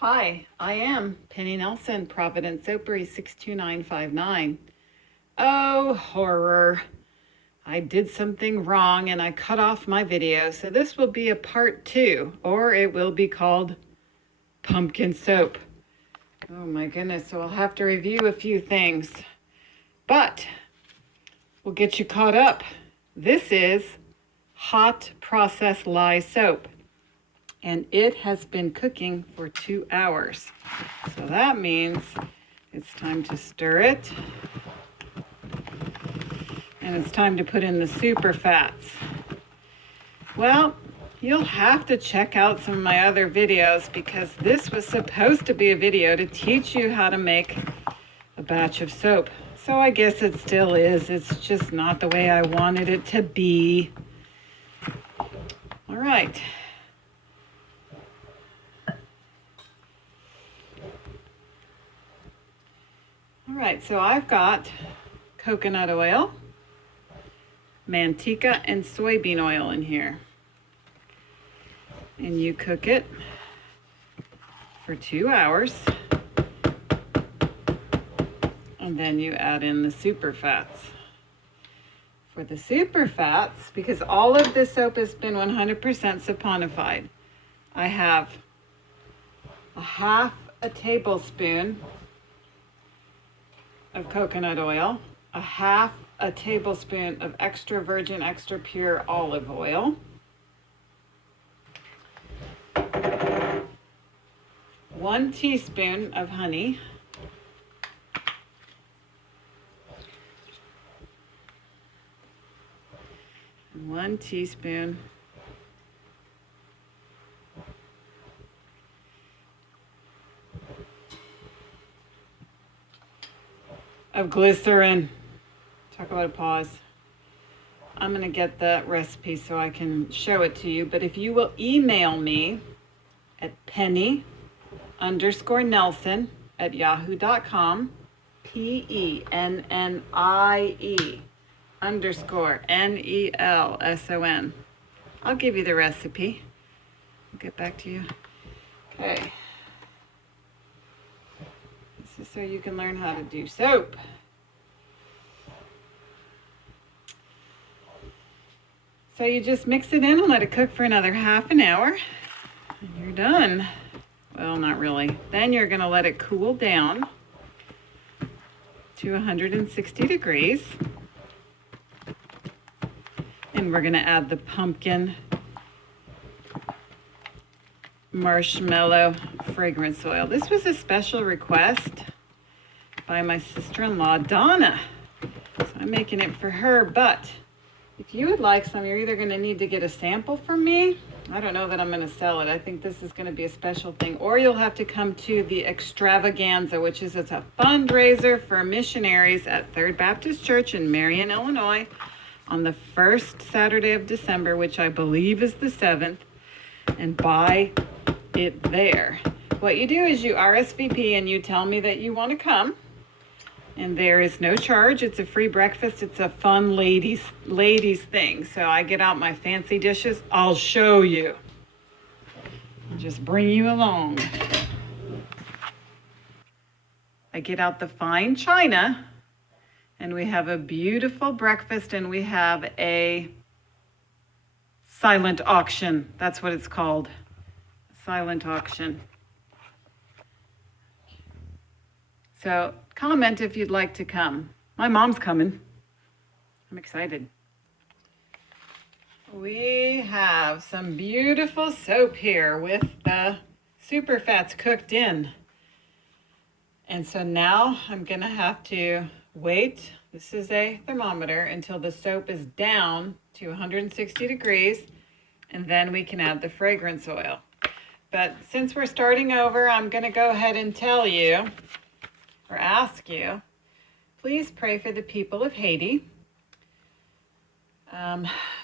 Hi, I am Penny Nelson, Providence Soapery 62959. Oh, horror. I did something wrong and I cut off my video, so this will be a part 2, or it will be called Pumpkin Soap. Oh my goodness, so I'll have to review a few things. But we'll get you caught up. This is hot process lye soap, and it has been cooking for 2 hours. So that means it's time to stir it, and it's time to put in the super fats. Well, you'll have to check out some of my other videos because this was supposed to be a video to teach you how to make a batch of soap. So I guess it still is. It's just not the way I wanted it to be. All right. All right, so I've got coconut oil, manteca, and soybean oil in here. And you cook it for 2 hours. And then you add in the super fats. For the super fats, because all of this soap has been 100% saponified, I have a half a tablespoon of coconut oil, a half a tablespoon of extra virgin, extra pure olive oil, 1 teaspoon of honey, 1 teaspoon of glycerin. Talk about a pause. I'm going to get the recipe so I can show it to you, but if you will email me at penny_nelson@yahoo.com, PENNIE_NELSON. I'll give you the recipe. I'll get back to you. Okay. This is so you can learn how to do soap. So you just mix it in and let it cook for another half an hour, and you're done. Well, not really. Then you're going to let it cool down to 160 degrees. And we're going to add the pumpkin marshmallow fragrance oil. This was a special request by my sister-in-law, Donna. So I'm making it for her, but if you would like some, you're either going to need to get a sample from me. I don't know that I'm going to sell it. I think this is going to be a special thing. Or you'll have to come to the extravaganza, which is it's a fundraiser for missionaries at Third Baptist Church in Marion, Illinois, on the first Saturday of December, which I believe is the 7th, and buy it there. What you do is you RSVP and you tell me that you want to come. And there is no charge. It's a free breakfast. It's a fun ladies thing. So I get out my fancy dishes. I'll show you. I'll just bring you along. I get out the fine china, and we have a beautiful breakfast, and we have a silent auction. That's what it's called. Silent auction. So comment if you'd like to come. My mom's coming. I'm excited. We have some beautiful soap here with the super fats cooked in. And so now I'm going to have to wait. This is a thermometer until the soap is down to 160 degrees, and then we can add the fragrance oil. But since we're starting over, I'm going to go ahead and tell you, or ask you, please pray for the people of Haiti.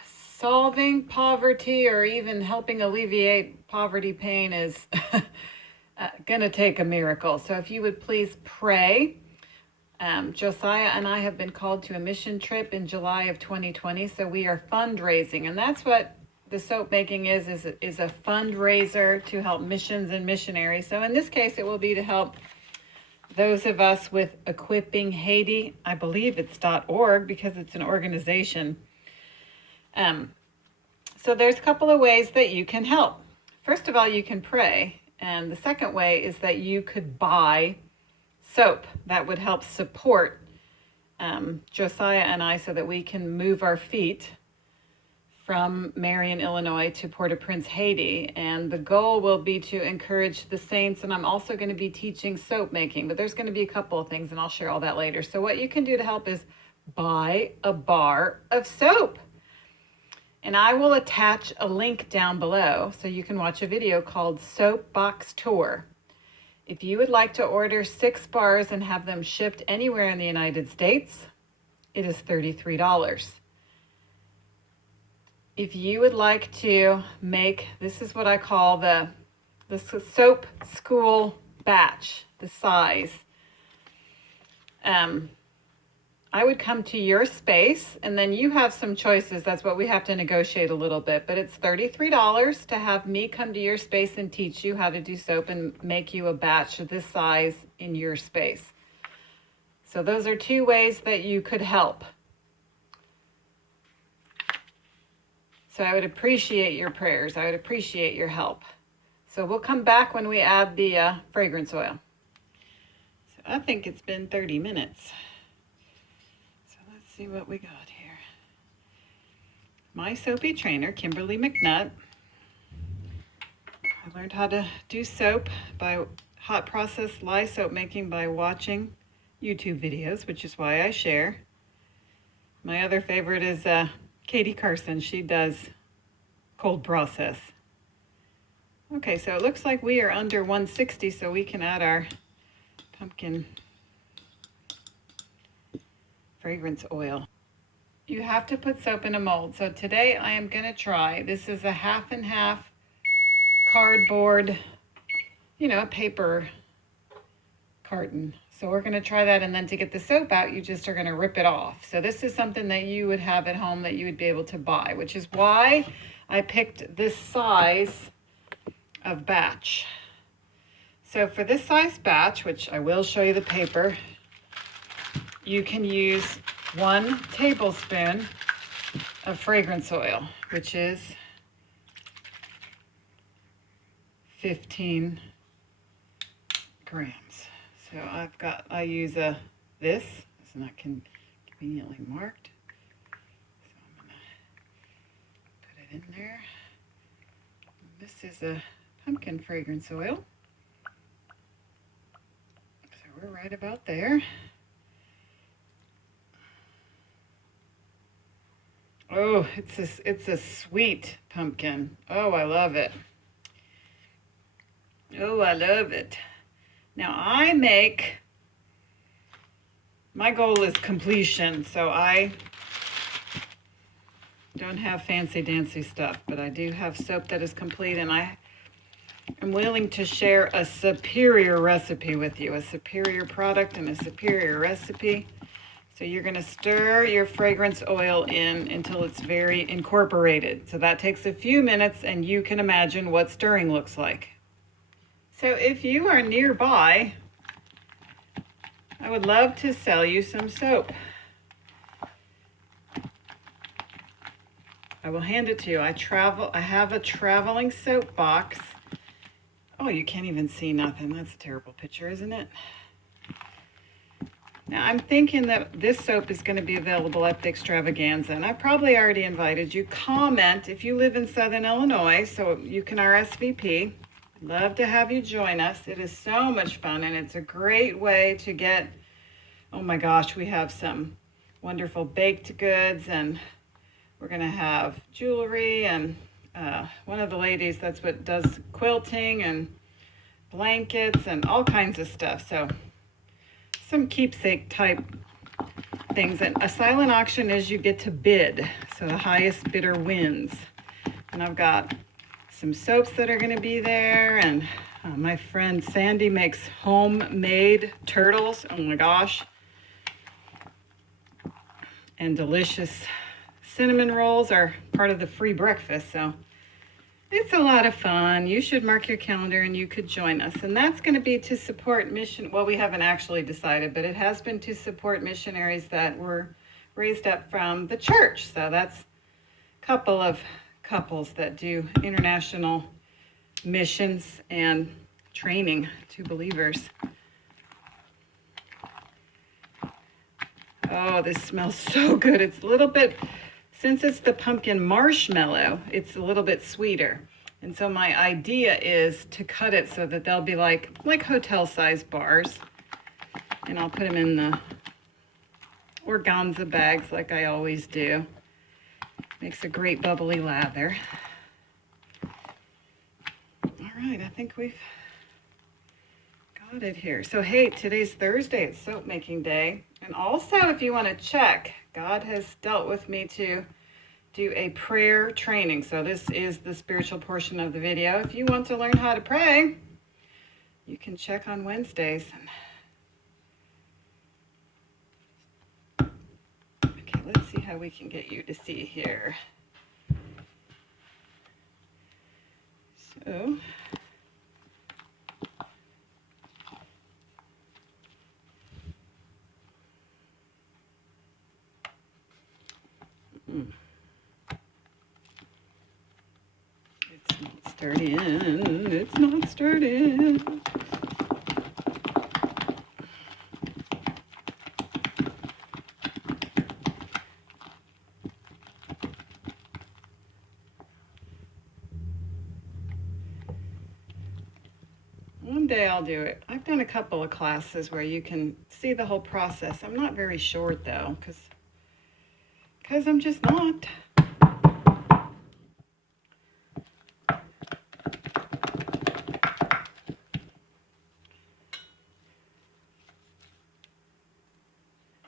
Solving poverty or even helping alleviate poverty pain is going to take a miracle. So if you would please pray. Josiah and I have been called to a mission trip in July of 2020, so we are fundraising, and that's what the soap making is a fundraiser to help missions and missionaries. So in this case, it will be to help those of us with Equipping Haiti. I believe it's .org because it's an organization. So there's a couple of ways that you can help. First of all, you can pray. And the second way is that you could buy soap that would help support Josiah and I so that we can move our feet from Marion, Illinois to Port-au-Prince, Haiti. And the goal will be to encourage the saints. And I'm also going to be teaching soap making, but there's going to be a couple of things and I'll share all that later. So what you can do to help is buy a bar of soap. And I will attach a link down below so you can watch a video called Soapbox Tour. If you would like to order 6 bars and have them shipped anywhere in the United States, it is $33. If you would like to make, this is what I call the soap school batch, the size. I would come to your space and then you have some choices. That's what we have to negotiate a little bit, but it's $33 to have me come to your space and teach you how to do soap and make you a batch of this size in your space. So those are 2 ways that you could help. So I would appreciate your prayers. I would appreciate your help. So we'll come back when we add the fragrance oil. So I think it's been 30 minutes. See what we got here. My soapy trainer, Kimberly McNutt. I learned how to do soap by hot process lye soap making by watching YouTube videos, which is why I share. My other favorite is Katie Carson. She does cold process. Okay, so it looks like we are under 160, so we can add our pumpkin fragrance oil. You have to put soap in a mold. So today I am going to try, this is a half and half cardboard, a paper carton. So we're going to try that, and then to get the soap out, you just are going to rip it off. So this is something that you would have at home that you would be able to buy, which is why I picked this size of batch. So for this size batch, which I will show you the paper, you can use 1 tablespoon of fragrance oil, which is 15 grams. So I use this. It's not conveniently marked. So I'm gonna put it in there. This is a pumpkin fragrance oil. So we're right about there. Oh, it's a sweet pumpkin. Oh, I love it. Oh, I love it. Now my goal is completion, so I don't have fancy dancy stuff, but I do have soap that is complete, and I am willing to share a superior recipe with you, a superior product and a superior recipe. So you're going to stir your fragrance oil in until it's very incorporated. So that takes a few minutes, and you can imagine what stirring looks like. So if you are nearby, I would love to sell you some soap. I will hand it to you. I have a traveling soap box. Oh, you can't even see nothing. That's a terrible picture, isn't it? Now, I'm thinking that this soap is going to be available at the extravaganza, and I probably already invited you. Comment if you live in Southern Illinois, so you can RSVP. I'd love to have you join us. It is so much fun, and it's a great way to get, oh my gosh, we have some wonderful baked goods, and we're going to have jewelry, and one of the ladies that's what does quilting and blankets and all kinds of stuff. So some keepsake type things. And a silent auction is you get to bid, so the highest bidder wins. And I've got some soaps that are going to be there, and my friend Sandy makes homemade turtles. Oh my gosh. And delicious cinnamon rolls are part of the free breakfast, so it's a lot of fun. You should mark your calendar and you could join us. And that's going to be to support mission. Well, we haven't actually decided, but it has been to support missionaries that were raised up from the church. So that's a couple of couples that do international missions and training to believers. Oh, this smells so good. It's a little bit, since it's the pumpkin marshmallow, it's a little bit sweeter. And so my idea is to cut it so that they'll be like hotel-sized bars. And I'll put them in the organza bags like I always do. Makes a great bubbly lather. All right, I think we've got it here. So hey, today's Thursday. It's soap making day. And also, if you want to check, God has dealt with me to do a prayer training. So this is the spiritual portion of the video. If you want to learn how to pray, you can check on Wednesdays. Okay, let's see how we can get you to see here. So it's not starting. It's not starting. One day I'll do it. I've done a couple of classes where you can see the whole process. I'm not very short though, because I'm just not.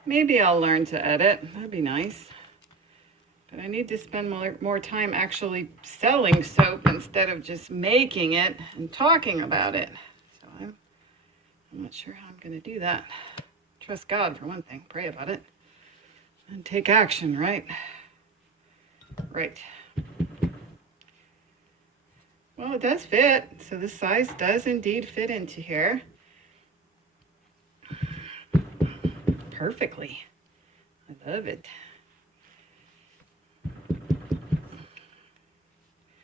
Maybe I'll learn to edit. That'd be nice. But I need to spend more time actually selling soap instead of just making it and talking about it. So I'm not sure how I'm going to do that. Trust God for one thing. Pray about it. And take action, right? Right. Well, it does fit. So this size does indeed fit into here perfectly. I love it.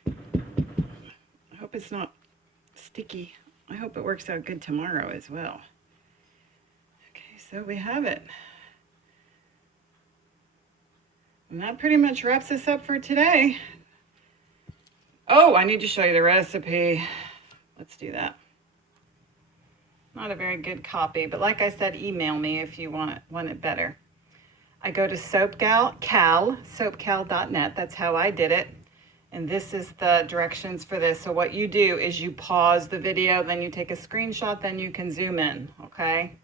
I hope it's not sticky. I hope it works out good tomorrow as well. Okay, so we have it. And that pretty much wraps us up for today. Oh, I need to show you the recipe. Let's do that. Not a very good copy, but like I said, email me if you want it better. I go to soapcal.net. That's how I did it. And this is the directions for this. So what you do is you pause the video, then you take a screenshot, then you can zoom in, okay?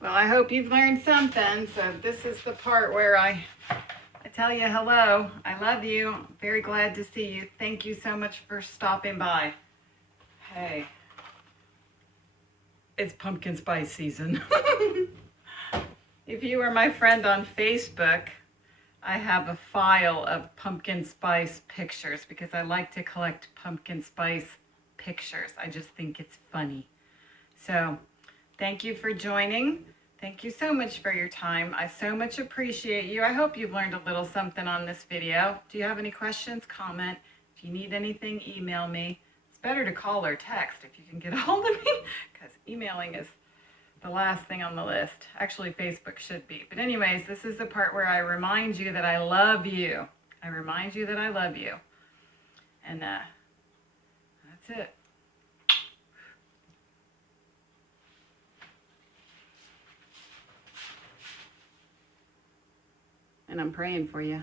Well, I hope you've learned something. So this is the part where I tell you hello. I love you. I'm very glad to see you. Thank you so much for stopping by. Hey, it's pumpkin spice season. If you are my friend on Facebook, I have a file of pumpkin spice pictures because I like to collect pumpkin spice pictures. I just think it's funny. So thank you for joining. Thank you so much for your time. I so much appreciate you. I hope you've learned a little something on this video. Do you have any questions, comment? If you need anything, email me. It's better to call or text if you can get a hold of me because emailing is the last thing on the list. Actually, Facebook should be. But anyways, this is the part where I remind you that I love you. I remind you that I love you. And that's it. And I'm praying for you.